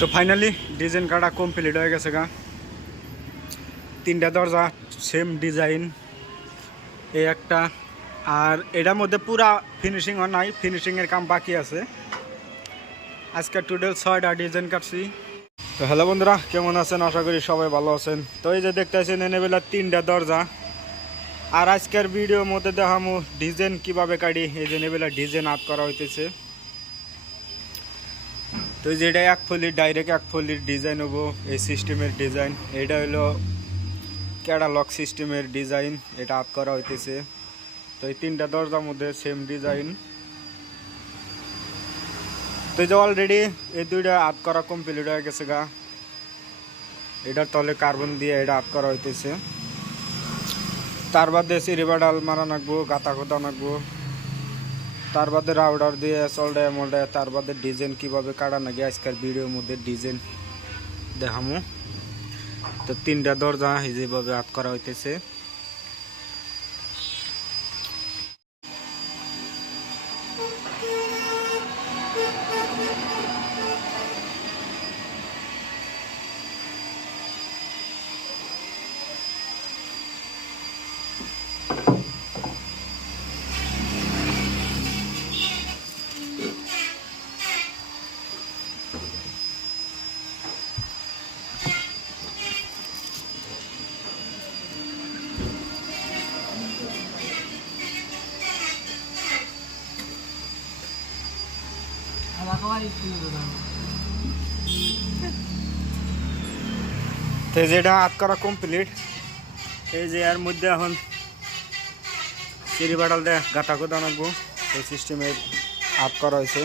তো finally design কাটা complete হয়ে গেছে গা। 3টা দরজা সেম ডিজাইন, এই একটা, আর এটার মধ্যে পুরা ফিনিশিং হয় নাই, ফিনিশিংয়ের কাম বাকি আছে। আজকে টোটাল 6টা ডিজাইন কাটছি। তো হ্যালো বন্ধুরা, কেমন আছেন? আশা করি সবাই ভালো আছেন। তো এই যে দেখতেছেন এনেবেলা 3টা দরজা, আর আজকের ভিডিওর মধ্যে দেখামু ডিজাইন কিভাবে কাটি। এই যে এনেবেলা ডিজাইন আর্ট করা হইতেছে। তো যেটা এক ফলির ডাইরেক্ট এক ফলির ডিজাইন হবো, এই সিস্টেমের ডিজাইন। এটা হলো ক্যাটালগ সিস্টেমের ডিজাইন, এটা আর্ট করা হইতেছে। তো এই 3টা দরজার মধ্যে সেম ডিজাইন। তো এই যে অলরেডি এই 2টা আর্ট করা কমপ্লিট হয়ে গেছে গা। এটার তলে কার্বন দিয়ে এটা আর্ট করা হইতেছে। তার বাদে সিরিবাডাল মারা নাকবো, গাতা খোদা নাকবো। তার বাদে রাউডার দিয়ে চলডায় মলডায়, তার বাদে ডিজাইন কীভাবে কাটা নাকি আজকের ভিডিওর মধ্যে ডিজাইন দেখামো। তো 3টা দরজা যেভাবে আর্ট করা হইতেছে। তো যেটা আর্ট করা কমপ্লিট, এই যে এর মধ্যে এখন সিঁড়ি বাটাল দিয়ে গাঁথা কোদা নাকবো। এই সিস্টেমের আর্ট করা হয়েছে।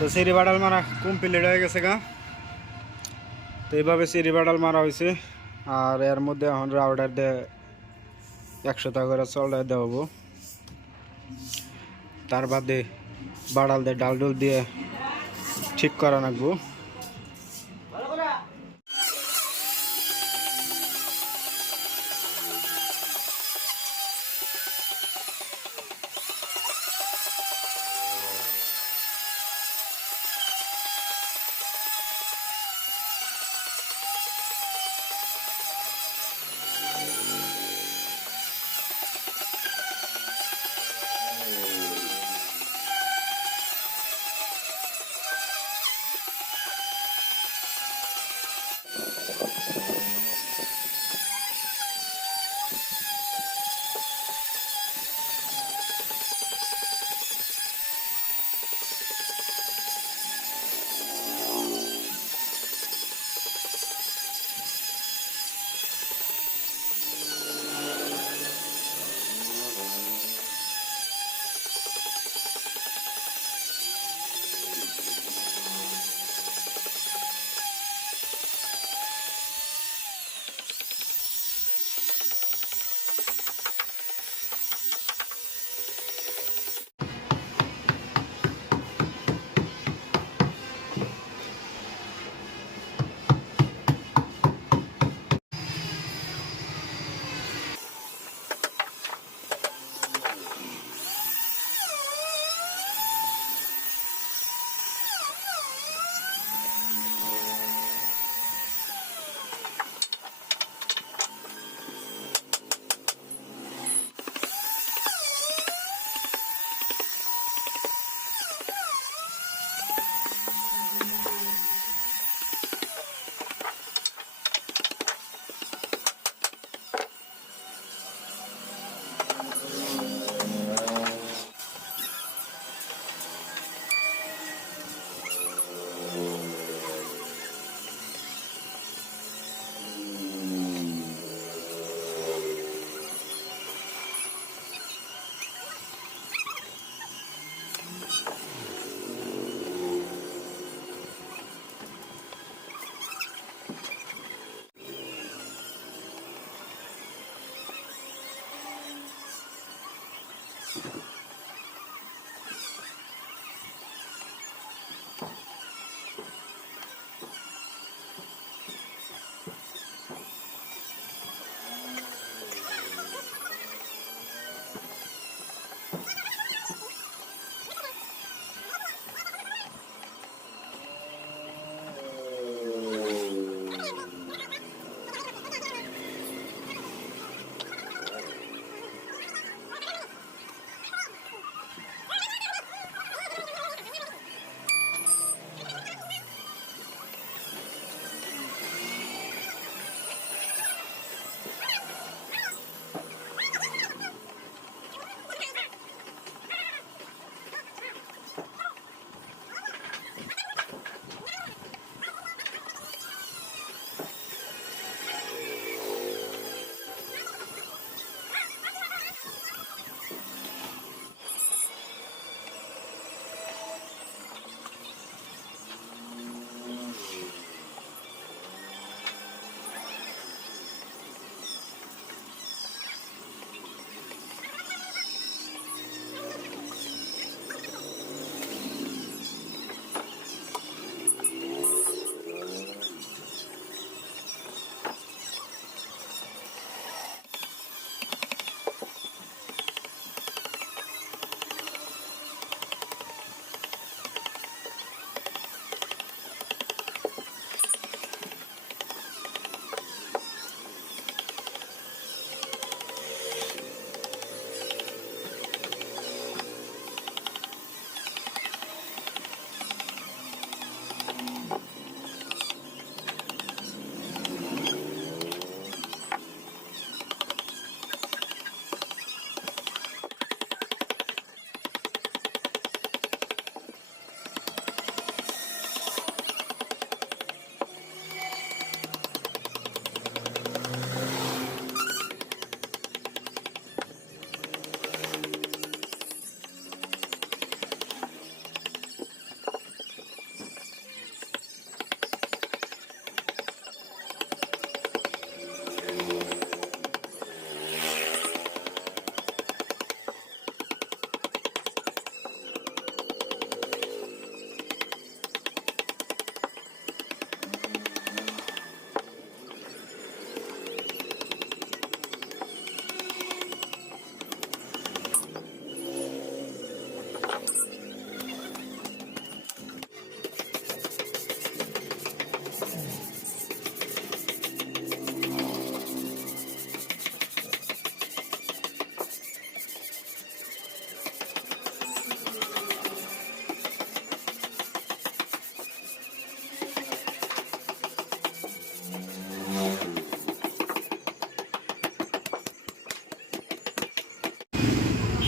তো সিঁড়ি বাডাল মারা কমপ্লিট হয়ে গেছে গা। তো এইভাবে সিঁড়ি বাডাল মারা হয়েছে। আর এর মধ্যে এখন রাউডার দিয়ে 100 টাকা করে চলডায় দেওয়াবো। তার বাদে বাডাল দিয়ে ডালডুল দিয়ে ঠিক করা নাকবো।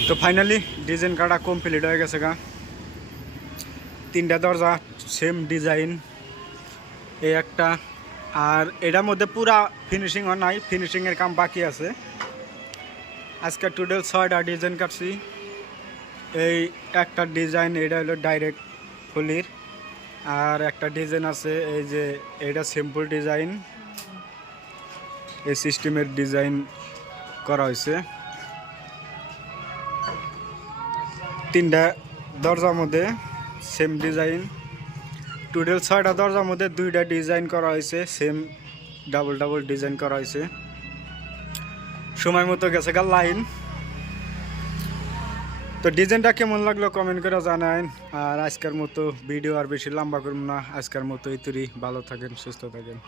তো ফাইনালি ডিজাইন কাটা কমপ্লিট হয়ে গেছে গা। 3টা দরজা সেম ডিজাইন, এই একটা। আর এটার মধ্যে পুরা ফিনিশিং হয় নাই, ফিনিশিংয়ের কাম বাকি আছে। আজকে টোটাল 6টা ডিজাইন কাটছি। এই একটা ডিজাইন, এটা হলো ডাইরেক্ট ফলির। আর একটা ডিজাইন আছে এই যে, এটা সিম্পল ডিজাইন, এই সিস্টেমের ডিজাইন করা হয়েছে। 3টা দরজার মধ্যে সেম ডিজাইন। টোটাল 6টা দরজার মধ্যে 2টা ডিজাইন করা হয়েছে, সেম ডাবল ডাবল ডিজাইন করা হয়েছে। সময় মতো গেছে গা লাইন। তো ডিজাইনটা কেমন লাগলো কমেন্ট করে জানান। আর আজকের মতো ভিডিও আর বেশি লম্বা করব না, আজকের মতো এই তৈরি। ভালো থাকেন, সুস্থ থাকেন।